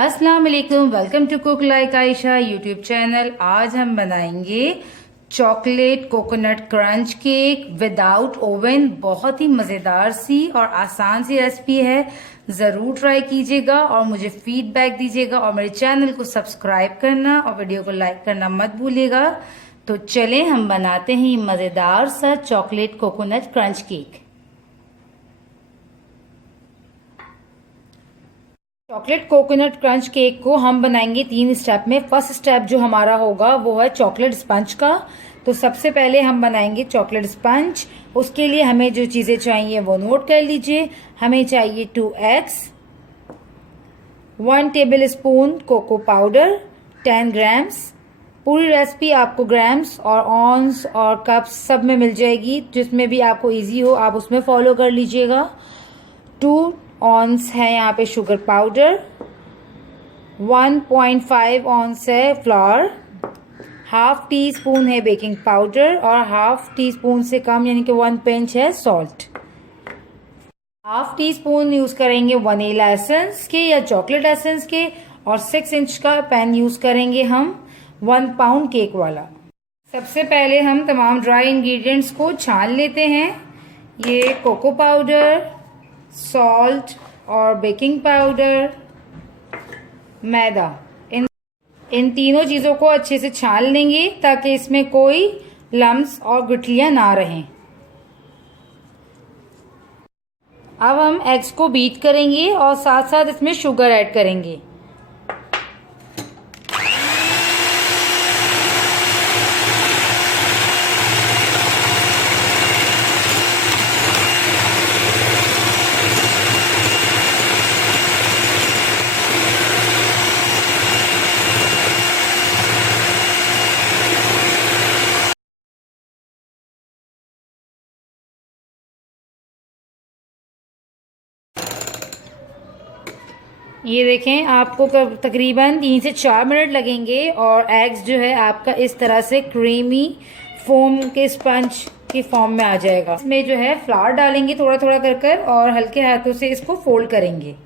अस्सलाम वालेकुम, welcome to Cook Like Ayesha YouTube channel. आज हम बनाएंगे chocolate coconut crunch cake without oven. बहुत ही मज़ेदार सी और आसान सी रेसिपी है, ज़रूर ट्राई कीजिएगा और मुझे फीडबैक दीजिएगा। और मेरे चैनल को सब्सक्राइब करना और वीडियो को लाइक करना मत भूलिएगा। तो चलें हम बनाते हैं मज़ेदार सा chocolate coconut crunch cake. Chocolate coconut crunch cake को हम बनाएंगे 3 स्टेप में। फर्स्ट स्टेप जो हमारा होगा वो है चॉकलेट स्पंज का। तो सबसे पहले हम बनाएंगे चॉकलेट स्पंज। उसके लिए हमें जो चीज़ें चाहिए वो नोट कर लीजिए। हमें चाहिए 2 eggs, 1 table spoon cocoa powder, 10 grams. पूरी रेसिपी आपको ग्राम्स और ऑन्स और कप्स सब में मिल जाएगी, जिसमें भी आपको इजी हो आप उसमें फॉलो कर लीजिएगा। 2 ऑन्स है यहाँ पे शुगर पाउडर, 1.5 ऑन्स है फ्लावर, हाफ टी स्पून है बेकिंग पाउडर और हाफ टी स्पून से कम यानी कि 1 पिंच है salt. Half tea spoon use करेंगे वनीला एसेंस के या चॉकलेट एसेंस के, और 6 इंच का पैन यूज करेंगे हम 1 पाउंड केक वाला। सबसे पहले हम तमाम ड्राई इंग्रेडिएंट्स को छान लेते हैं। ये कोको पाउडर, सॉल्ट और बेकिंग पाउडर, मैदा, इन तीनों चीज़ों को अच्छे से छान लेंगे ताकि इसमें कोई लम्स और गुठलियां ना रहें। अब हम एग्स को बीट करेंगे और साथ साथ इसमें शुगर ऐड करेंगे। ये देखें, आपको तकरीबन 3 से 4 मिनट लगेंगे और एग्स जो है आपका इस तरह से क्रीमी फोम के स्पंज की फॉर्म में आ जाएगा। इसमें जो है फ्लावर डालेंगे थोड़ा थोड़ा कर और हल्के हाथों से इसको फोल्ड करेंगे।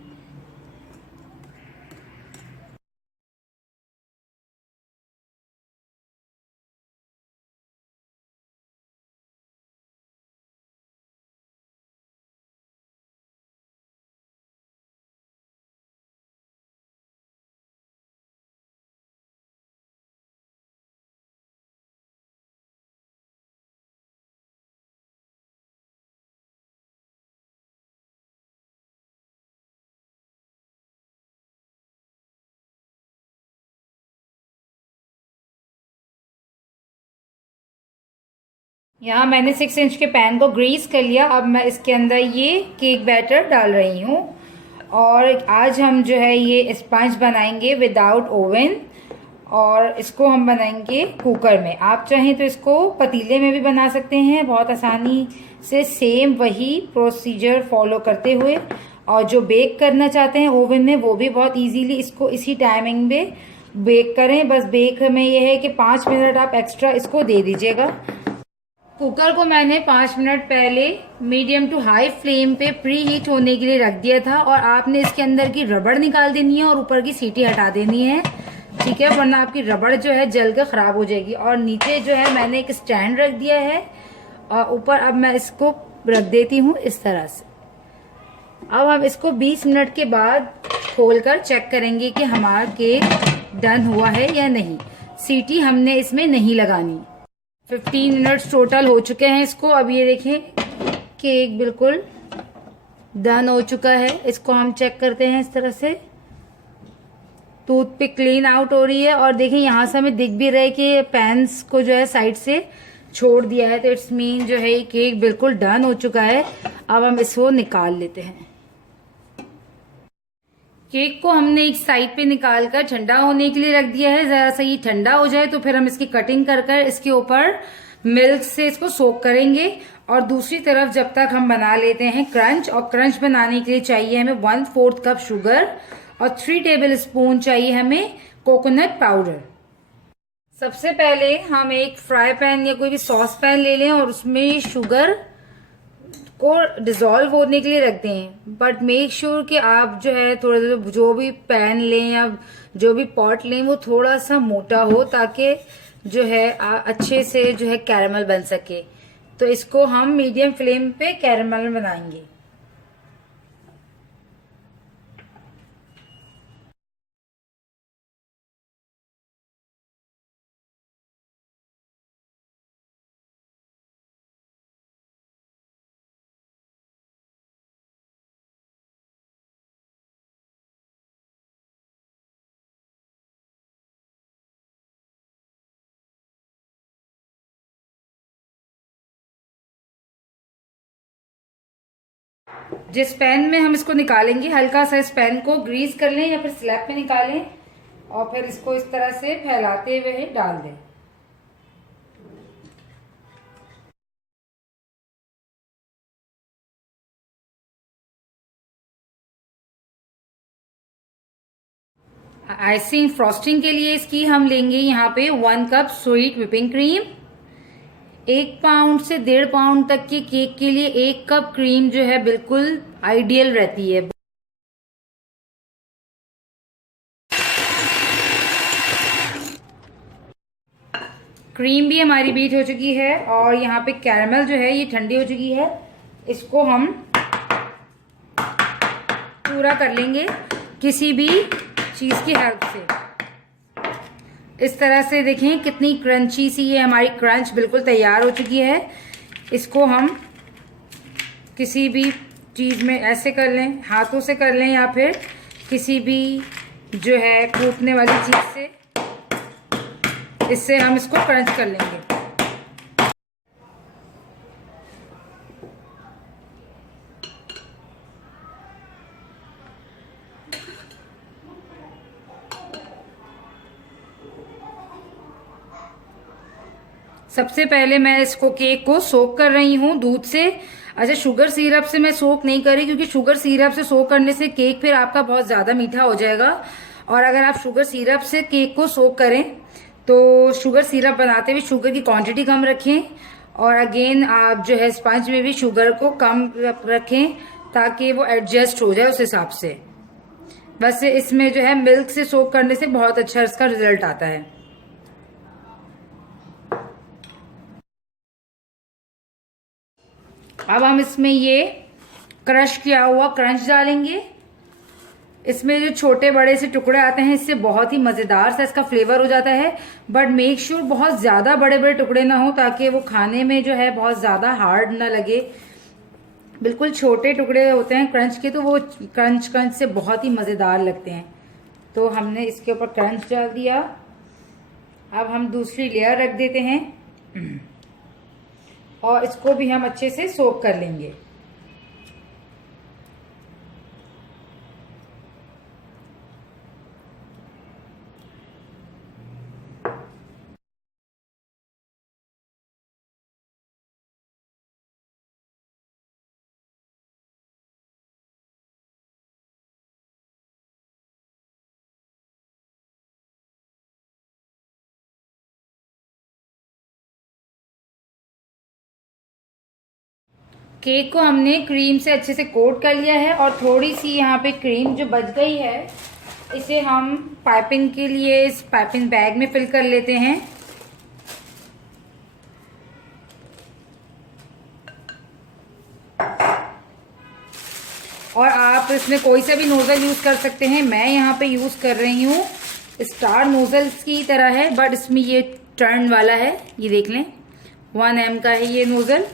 यहाँ मैंने 6 इंच के पैन को ग्रीस कर लिया। अब मैं इसके अंदर ये केक बैटर डाल रही हूँ और आज हम जो है ये स्पंज बनाएंगे विदाउट ओवन, और इसको हम बनाएंगे कुकर में। आप चाहें तो इसको पतीले में भी बना सकते हैं बहुत आसानी से, सेम वही प्रोसीजर फॉलो करते हुए। और जो बेक करना चाहते हैं ओवन में वो भी बहुत इजीली इसको इसी टाइमिंग में बेक करें। बस बेक में ये है कि 5 मिनट आप एक्स्ट्रा इसको दे दीजिएगा। कुकर को मैंने 5 मिनट पहले मीडियम टू हाई फ्लेम पे प्री हीट होने के लिए रख दिया था, और आपने इसके अंदर की रबड़ निकाल देनी है और ऊपर की सीटी हटा देनी है, ठीक है, वरना आपकी रबड़ जो है जल के खराब हो जाएगी। और नीचे जो है मैंने एक स्टैंड रख दिया है और ऊपर अब मैं इसको रख देती हूँ इस तरह से। अब हम इसको 20 मिनट के बाद खोलकर चेक करेंगे कि हमारा केक डन हुआ है या नहीं। सीटी हमने इसमें नहीं लगानी। 15 मिनट्स टोटल हो चुके हैं इसको। अब ये देखें केक बिल्कुल डन हो चुका है। इसको हम चेक करते हैं इस तरह से। टूथपिक क्लीन आउट हो रही है और देखें यहाँ से हमें दिख भी रहा है कि पैन्स को जो है साइड से छोड़ दिया है, तो इट्स मीन जो है ये केक बिल्कुल डन हो चुका है। अब हम इसको निकाल लेते हैं। केक को हमने एक साइड पे निकाल कर ठंडा होने के लिए रख दिया है। जरा सा ये ठंडा हो जाए तो फिर हम इसकी कटिंग कर इसके ऊपर मिल्क से इसको सोक करेंगे। और दूसरी तरफ जब तक हम बना लेते हैं क्रंच। और क्रंच बनाने के लिए चाहिए हमें 1/4 कप शुगर और 3 टेबल स्पून चाहिए हमें कोकोनट पाउडर। सबसे पहले हम एक फ्राई पैन या कोई भी सॉस पैन ले लें और उसमें शुगर इसको डिज़ोल्व होने के लिए रखते हैं, बट मेक श्योर कि आप जो है थोड़ा सा जो भी पैन लें या जो भी पॉट लें वो थोड़ा सा मोटा हो, ताकि जो है अच्छे से जो है कैरमल बन सके। तो इसको हम मीडियम फ्लेम पे कैरमल बनाएंगे। जिस पैन में हम इसको निकालेंगे, हल्का सा इस पैन को ग्रीस कर लें या फिर स्लैब पे निकालें और फिर इसको इस तरह से फैलाते हुए डाल दें। आइसिंग फ्रॉस्टिंग के लिए इसकी हम लेंगे यहाँ पे 1 cup sweet whipping cream. 1 pound से 1.5 पाउंड तक के केक के लिए 1 कप क्रीम जो है बिल्कुल आइडियल रहती है। क्रीम भी हमारी बीट हो चुकी है और यहाँ पे कैरमल जो है ये ठंडी हो चुकी है। इसको हम पूरा कर लेंगे किसी भी चीज़ की हेल्प से। इस तरह से देखें कितनी क्रंची सी ये हमारी क्रंच बिल्कुल तैयार हो चुकी है। इसको हम किसी भी चीज़ में ऐसे कर लें, हाथों से कर लें या फिर किसी भी जो है कूटने वाली चीज़ से, इससे हम इसको क्रंच कर लेंगे। सबसे पहले मैं इसको केक को सोक कर रही हूँ दूध से। अच्छा, शुगर सिरप से मैं सोक नहीं कर रही क्योंकि शुगर सिरप से सोक करने से केक फिर आपका बहुत ज़्यादा मीठा हो जाएगा। और अगर आप शुगर सिरप से केक को सोक करें तो शुगर सिरप बनाते हुए शुगर की क्वांटिटी कम रखें, और अगेन आप जो है स्पंज में भी शुगर को कम रखें ताकि वो एडजस्ट हो जाए उस हिसाब से। वैसे इसमें जो है मिल्क से सोक करने से बहुत अच्छा इसका रिजल्ट आता है। अब हम इसमें ये क्रश किया हुआ क्रंच डालेंगे। इसमें जो छोटे बड़े से टुकड़े आते हैं इससे बहुत ही मज़ेदार सा इसका फ्लेवर हो जाता है, बट मेक श्योर बहुत ज़्यादा बड़े बड़े टुकड़े ना हो ताकि वो खाने में जो है बहुत ज़्यादा हार्ड ना लगे। बिल्कुल छोटे टुकड़े होते हैं क्रंच के तो वो क्रंच क्रंच से बहुत ही मज़ेदार लगते हैं। तो हमने इसके ऊपर क्रंच डाल दिया। अब हम दूसरी लेयर रख देते हैं और इसको भी हम अच्छे से सोक कर लेंगे। केक को हमने क्रीम से अच्छे से कोट कर लिया है और थोड़ी सी यहाँ पे क्रीम जो बच गई है इसे हम पाइपिंग के लिए इस पाइपिंग बैग में फिल कर लेते हैं। और आप इसमें कोई सा भी नोजल यूज कर सकते हैं। मैं यहाँ पे यूज कर रही हूँ स्टार नोजल्स की तरह है, बट इसमें ये टर्न वाला है। ये देख लें 1 M का है ये नोजल,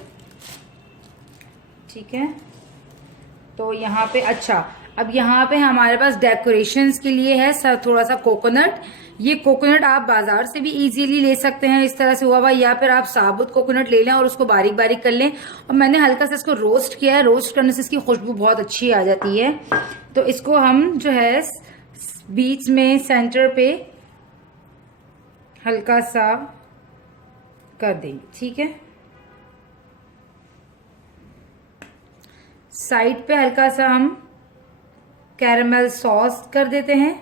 ठीक है। तो यहाँ पे अच्छा, अब यहाँ पे हमारे पास डेकोरेशंस के लिए है सर थोड़ा सा कोकोनट। ये कोकोनट आप बाजार से भी इजीली ले सकते हैं इस तरह से हुआ हुआ, या फिर आप साबुत कोकोनट ले लें और उसको बारीक बारीक कर लें। और मैंने हल्का सा इसको रोस्ट किया है, रोस्ट करने से इसकी खुशबू बहुत अच्छी आ जाती है। तो इसको हम जो है बीच में सेंटर पे हल्का सा कर देंगे, ठीक है। साइड पे हल्का सा हम कैरेमल सॉस कर देते हैं।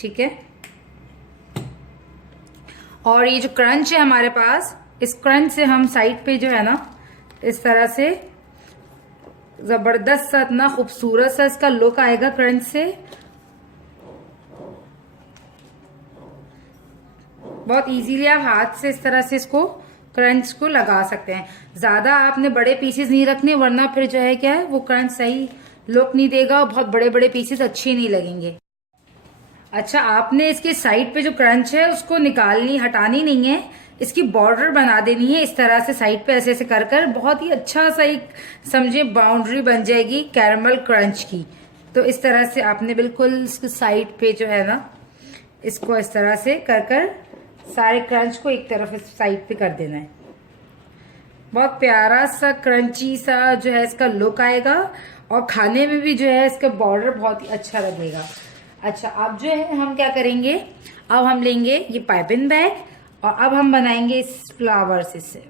ठीक है। और ये जो क्रंच है हमारे पास, इस क्रंच से हम साइड पे जो है ना इस तरह से जबरदस्त सा इतना खूबसूरत सा इसका लुक आएगा क्रंच से। बहुत इजीली आप हाथ से इस तरह से इसको क्रंच को लगा सकते हैं। ज्यादा आपने बड़े पीसेस नहीं रखने, वरना फिर जो है क्या है वो क्रंच सही लुक नहीं देगा और बहुत बड़े बड़े पीसेस अच्छे नहीं लगेंगे। अच्छा, आपने इसके साइड पे जो क्रंच है उसको हटानी नहीं है, इसकी बॉर्डर बना देनी है इस तरह से साइड पे ऐसे ऐसे कर कर। बहुत ही अच्छा सा एक समझे बाउंड्री बन जाएगी कैरमल क्रंच की। तो इस तरह से आपने बिल्कुल इसके साइड पे जो है ना इसको इस तरह से कर कर सारे क्रंच को एक तरफ इस साइड पे कर देना है। बहुत प्यारा सा क्रंची सा जो है इसका लुक आएगा और खाने में भी जो है इसका बॉर्डर बहुत ही अच्छा लगेगा। अच्छा, अब जो है हम क्या करेंगे, अब हम लेंगे ये पाइपिंग बैग और अब हम बनाएंगे इस फ्लावर्स इससे।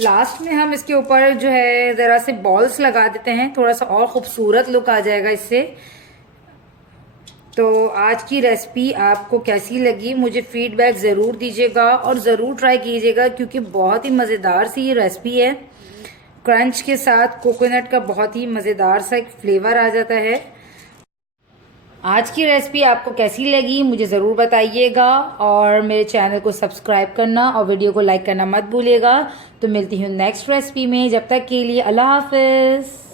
लास्ट में हम इसके ऊपर जो है जरा से बॉल्स लगा देते हैं, थोड़ा सा और खूबसूरत लुक आ जाएगा इससे। तो आज की रेसिपी आपको कैसी लगी मुझे फीडबैक ज़रूर दीजिएगा और ज़रूर ट्राई कीजिएगा, क्योंकि बहुत ही मज़ेदार सी ये रेसिपी है। क्रंच के साथ कोकोनट का बहुत ही मज़ेदार सा एक फ्लेवर आ जाता है। आज की रेसिपी आपको कैसी लगी मुझे ज़रूर बताइएगा और मेरे चैनल को सब्सक्राइब करना और वीडियो को लाइक करना मत भूलिएगा। तो मिलती हूँ नेक्स्ट रेसिपी में, जब तक के लिए अल्लाह हाफिज़।